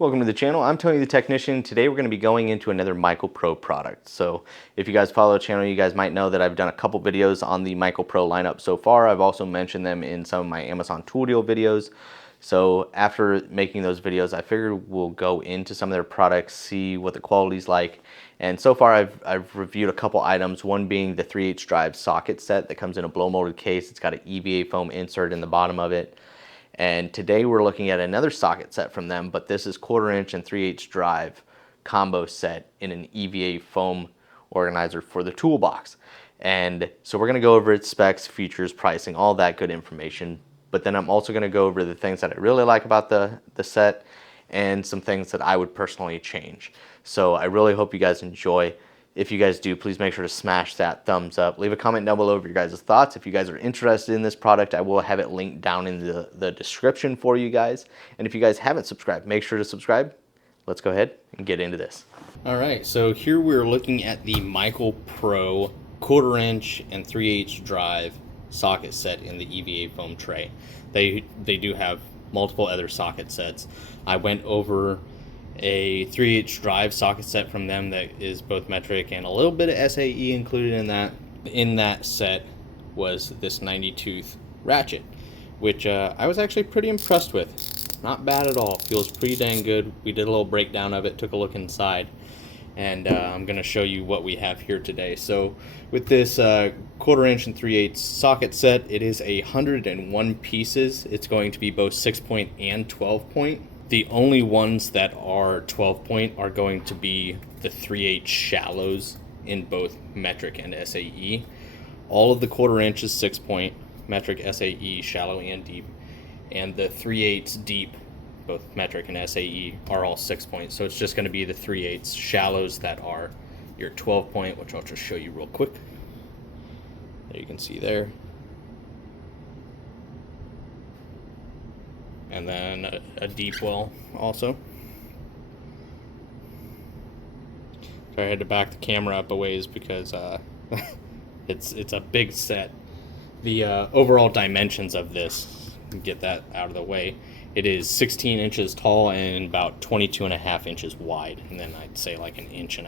Welcome to the channel. I'm Tony the Technician. Today we're going to be going into another MichaelPro product. So if you guys follow the channel, you guys might know that I've done a couple videos on the MichaelPro lineup so far. I've also mentioned them in some of my Amazon tool deal videos. So after making those videos, I figured we'll go into some of their products, see what the quality's like. And so far I've reviewed a couple items, one being the 3/8 drive socket set that comes in a blow molded case. It's got an EVA foam insert in the bottom of it. And today we're looking at another socket set from them, but this is 1/4 inch and 3/8 drive combo set in an EVA foam organizer for the toolbox. And so we're gonna go over its specs, features, pricing, all that good information. But then I'm also gonna go over the things that I really like about the set and some things that I would personally change. So I really hope you guys enjoy. If you guys do, please make sure to smash that thumbs up. Leave a comment down below of your guys' thoughts. If you guys are interested in this product, I will have it linked down in the description for you guys. And if you guys haven't subscribed, make sure to subscribe. Let's go ahead and get into this. All right, so here we're looking at the MichaelPro 1/4 inch and 3/8 drive socket set in the EVA foam tray. They do have multiple other socket sets. I went over a 3/8 drive socket set from them that is both metric and a little bit of SAE included in that. In that set was this 90 tooth Ratchet, which I was actually pretty impressed with. Not bad at all. Feels pretty dang good. We did a little breakdown of it, took a look inside, and I'm going to show you what we have here today. So with this 1/4 inch and 3/8 socket set, it is 101 pieces. It's going to be both 6-point and 12-point. The only ones that are 12-point are going to be the 3/8 shallows in both metric and SAE. All of the 1/4 inch is 6-point, metric, SAE, shallow and deep, and the 3/8 deep, both metric and SAE, are all 6-point. So it's just going to be the 3/8 shallows that are your 12-point, which I'll just show you real quick. There you can see there. And then a deep well also. So I had to back the camera up a ways because it's a big set. The overall dimensions of this, get that out of the way, it is 16 inches tall and about 22.5 inches wide, and then I'd say like 1.5 inches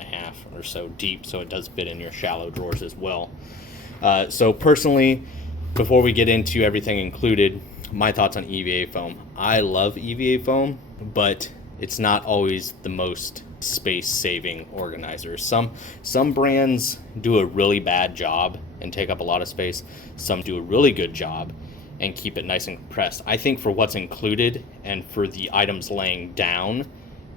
or so deep, so it does fit in your shallow drawers as well. So personally, before we get into everything included, my thoughts on EVA foam. I love EVA foam, but it's not always the most space-saving organizer. Some brands do a really bad job and take up a lot of space. Some do a really good job and keep it nice and compressed. I think for what's included and for the items laying down,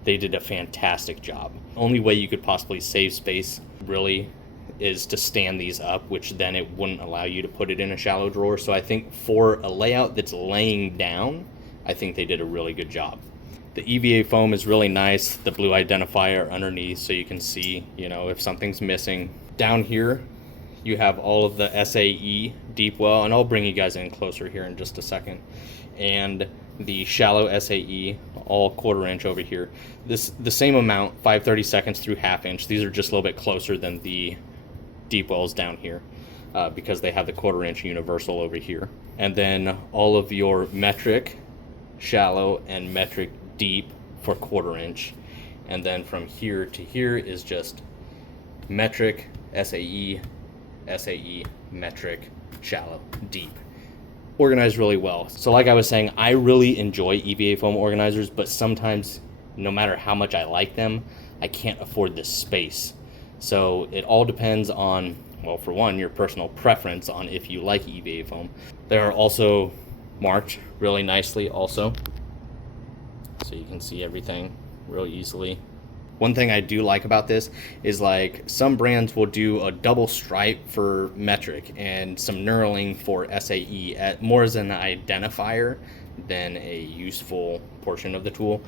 they did a fantastic job. Only way you could possibly save space, really, is to stand these up, which then it wouldn't allow you to put it in a shallow drawer. So I think for a layout that's laying down, I think they did a really good job. The EVA foam is really nice. The blue identifier underneath, so you can see, you know, if something's missing. Down here, you have all of the SAE deep well, and I'll bring you guys in closer here in just a second. And the shallow SAE, all 1/4 inch over here. The same amount, 5/32 through 1/2 inch. These are just a little bit closer than the deep wells down here because they have the 1/4 inch universal over here. And then all of your metric shallow and metric deep for 1/4 inch. And then from here to here is just metric, SAE, SAE, metric, shallow, deep. Organized really well. So like I was saying, I really enjoy EVA foam organizers, but sometimes no matter how much I like them, I can't afford the space. So it all depends on, well, for one, your personal preference on if you like EVA foam. They are also marked really nicely also, so you can see everything real easily. One thing I do like about this is, like, some brands will do a double stripe for metric and some knurling for SAE, more as an identifier than a useful portion of the tool.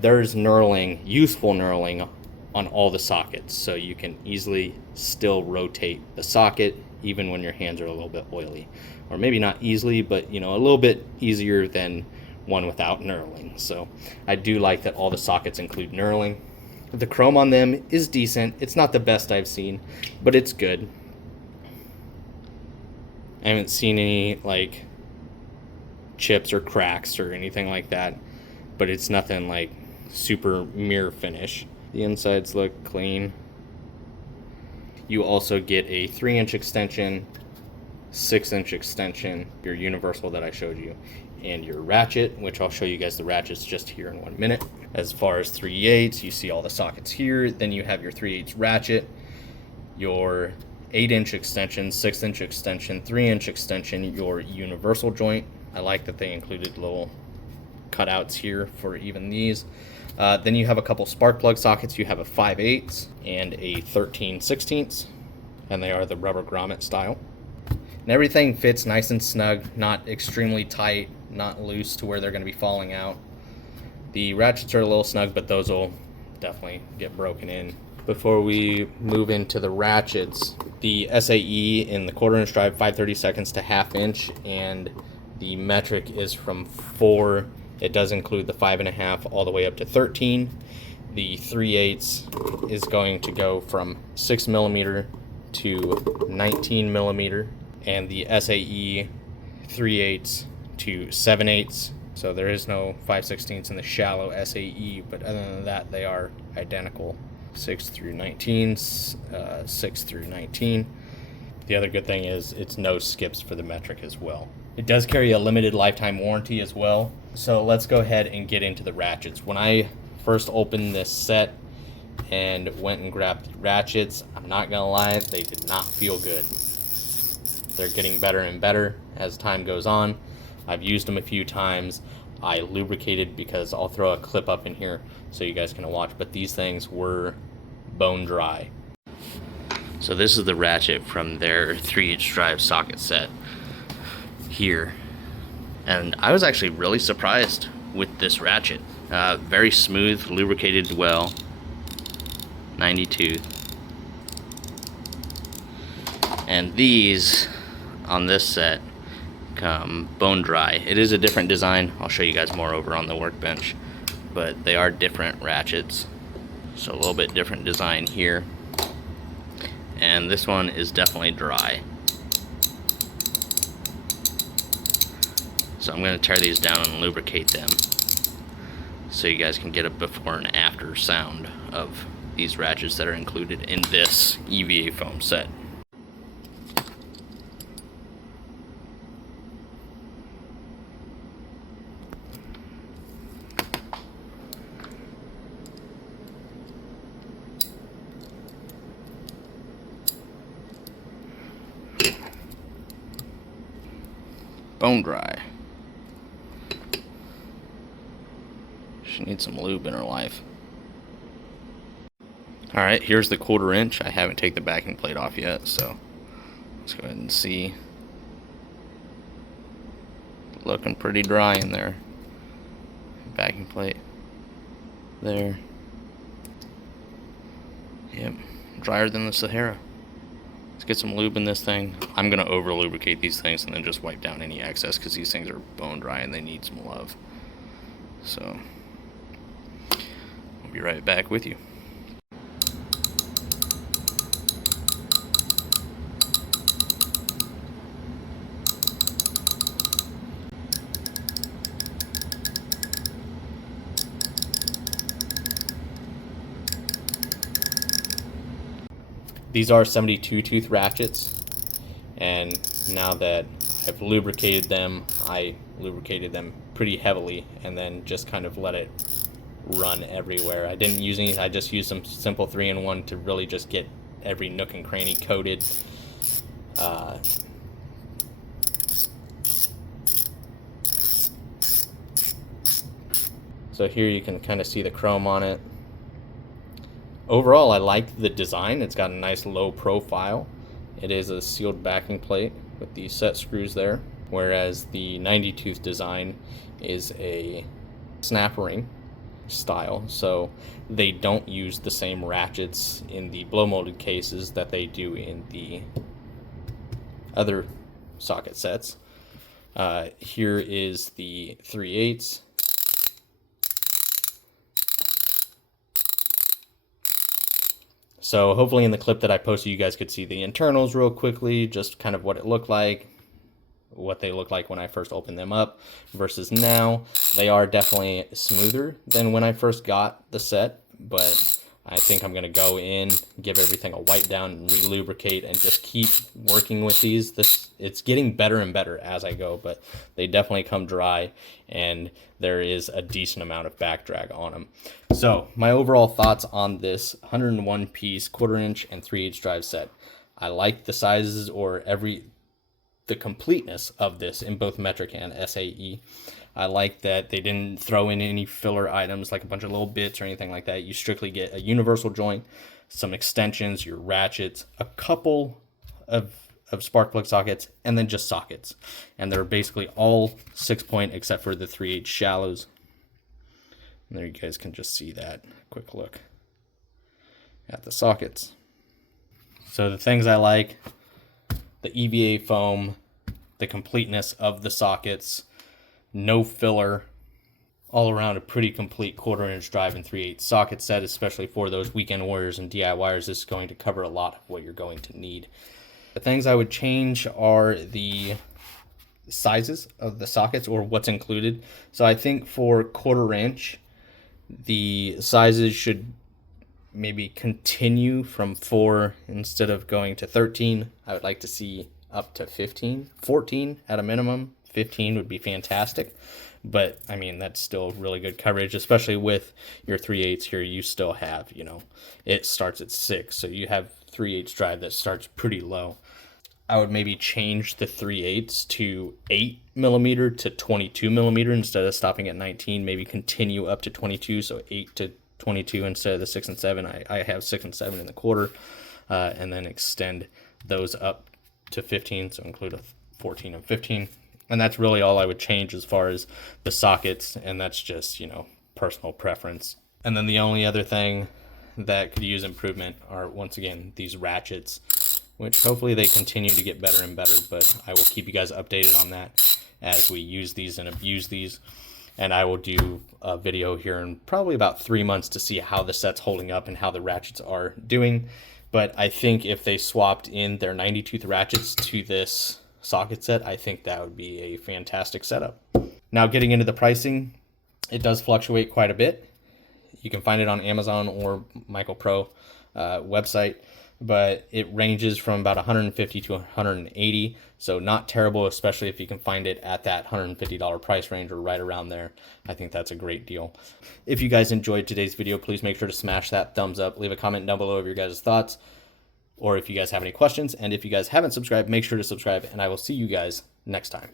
There's knurling, useful knurling, on all the sockets, so you can easily still rotate the socket even when your hands are a little bit oily, or maybe not easily, but you know, a little bit easier than one without knurling. So I do like that all the sockets include knurling. The chrome on them is decent. It's not the best I've seen, but it's good. I haven't seen any like chips or cracks or anything like that, but it's nothing like super mirror finish. The insides look clean. You also get a 3-inch extension, 6-inch extension, your universal that I showed you, and your ratchet, which I'll show you guys the ratchets just here in 1 minute. As far as 3/8, you see all the sockets here. Then you have your 3/8 ratchet, your 8-inch extension, 6-inch extension, 3-inch extension, your universal joint. I like that they included little cutouts here for even these. Then you have a couple spark plug sockets. You have a 5/8 and a 13/16, and they are the rubber grommet style. And everything fits nice and snug, not extremely tight, not loose to where they're going to be falling out. The ratchets are a little snug, but those will definitely get broken in. Before we move into the ratchets, the SAE in the 1/4-inch drive, 5/32 to 1/2 inch, and the metric is from 4. It does include the 5.5 all the way up to 13. The 3/8 is going to go from 6mm to 19mm, and the SAE 3/8 to 7/8. So there is no 5/16 in the shallow SAE, but other than that, they are identical. 6 through 19, 6 through 19. The other good thing is it's no skips for the metric as well. It does carry a limited lifetime warranty as well. So let's go ahead and get into the ratchets. When I first opened this set and went and grabbed the ratchets, I'm not gonna lie, they did not feel good. They're getting better and better as time goes on. I've used them a few times. I lubricated, because I'll throw a clip up in here so you guys can watch, but these things were bone dry. So this is the ratchet from their 3-inch drive socket set here, and I was actually really surprised with this ratchet. Very smooth, lubricated well, 90 tooth. And these on this set come bone dry. It is a different design. I'll show you guys more over on the workbench, but they are different ratchets, so a little bit different design here. And this one is definitely dry. So I'm going to tear these down and lubricate them so you guys can get a before and after sound of these ratchets that are included in this EVA foam set. Bone dry. She needs some lube in her life. Alright, here's the 1/4 inch. I haven't taken the backing plate off yet, so let's go ahead and see. Looking pretty dry in there. Backing plate there. Yep, drier than the Sahara. Let's get some lube in this thing. I'm going to over lubricate these things and then just wipe down any excess, because these things are bone dry and they need some love. So I'll be right back with you. These are 72 tooth ratchets, and now that I've lubricated them, I lubricated them pretty heavily and then just kind of let it run everywhere. I didn't use any, I just used some simple 3-in-1 to really just get every nook and cranny coated. So here you can kind of see the chrome on it. Overall, I like the design. It's got a nice low profile. It is a sealed backing plate with the set screws there, whereas the 90 tooth design is a snap ring style. So they don't use the same ratchets in the blow molded cases that they do in the other socket sets. Here is the 3/8. So hopefully in the clip that I posted, you guys could see the internals real quickly, just kind of what it looked like. what they look like when I first opened them up versus now. They are definitely smoother than when I first got the set, but I think I'm going to go in, give everything a wipe down and re-lubricate and just keep working with these. It's getting better and better as I go, but they definitely come dry and there is a decent amount of back drag on them. So my overall thoughts on this 101 piece 1/4 inch and 3/8 drive set. I like the sizes or the completeness of this in both metric and SAE. I like that they didn't throw in any filler items like a bunch of little bits or anything like that. You strictly get a universal joint, some extensions, your ratchets, a couple of spark plug sockets, and then just sockets. And they're basically all 6-point except for the 3/8 shallows. And there you guys can just see that. Quick look at the sockets. So the things I like, the EVA foam, the completeness of the sockets, no filler, all around a pretty complete 1/4 inch drive and 3/8 socket set, especially for those weekend warriors and DIYers. This is going to cover a lot of what you're going to need. The things I would change are the sizes of the sockets or what's included. So I think for 1/4 inch, the sizes should maybe continue from 4 instead of going to 13. I would like to see up to 15, 14 at a minimum. 15 would be fantastic, but I mean, that's still really good coverage, especially with your 3/8 here. You still have, you know, it starts at 6, so you have 3/8 drive that starts pretty low. I would maybe change the 3/8 to 8mm to 22mm instead of stopping at 19. Maybe continue up to 22, so 8 to 22 instead of the 6 and 7. I have 6 and 7 in the 1/4, and then extend those up to 15, so include a 14 and 15. And that's really all I would change as far as the sockets, and that's just, you know, personal preference. And then the only other thing that could use improvement are, once again, these ratchets, which hopefully they continue to get better and better, but I will keep you guys updated on that as we use these and abuse these. And I will do a video here in probably about 3 months to see how the set's holding up and how the ratchets are doing. But I think if they swapped in their 90-tooth ratchets to this socket set, I think that would be a fantastic setup. Now, getting into the pricing, it does fluctuate quite a bit. You can find it on Amazon or MichaelPro website, but it ranges from about $150 to $180, so not terrible, especially if you can find it at that $150 price range or right around there. I think that's a great deal. If you guys enjoyed today's video, please make sure to smash that thumbs up. Leave a comment down below of your guys' thoughts, or if you guys have any questions. And if you guys haven't subscribed, make sure to subscribe, and I will see you guys next time.